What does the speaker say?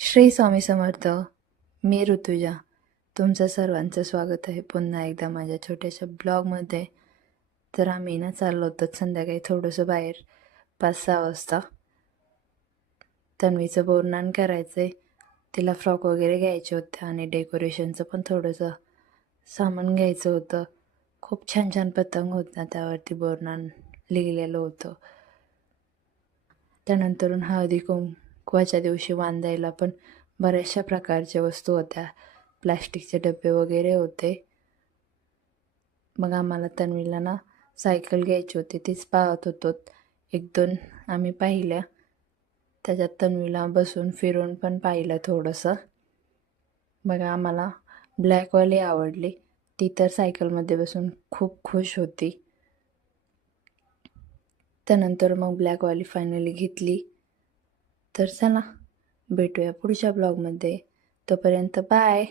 श्री स्वामी समर्थ. मी ऋतुजा. तुमचं सर्वांचं स्वागत आहे पुन्हा एकदा माझ्या छोट्याशा ब्लॉगमध्ये. तर आम्ही ना चाललो होतो संध्याकाळी थोडंसं बाहेर 5-6 वाजता. तन्वीचं बोरनान करायचं आहे, तिला फ्रॉक वगैरे घ्यायचे होते आणि डेकोरेशनचं पण थोडंसं सामान घ्यायचं होतं. खूप छान छान पतंग होत्या, त्यावरती बोरनान लिहिलेलं होतं. त्यानंतरून हळदी कुंकवाच्या दिवशी बांधायला पण बऱ्याचशा प्रकारच्या वस्तू होत्या. प्लॅस्टिकचे डबे वगैरे होते. मग आम्हाला तन्वीला ना सायकल घ्यायची होती, तीच पाहत होतो. 1-2 आम्ही पाहिल्या, त्याच्यात तन्वीला बसून फिरून पण पाहिलं थोडंसं. मग आम्हाला ब्लॅकवाली आवडली, ती तर सायकलमध्ये बसून खूप खुश होती. त्यानंतर मग ब्लॅकवाली फायनली घेतली. तर चला भेटूया पुढच्या ब्लॉगमध्ये. तोपर्यंत बाय.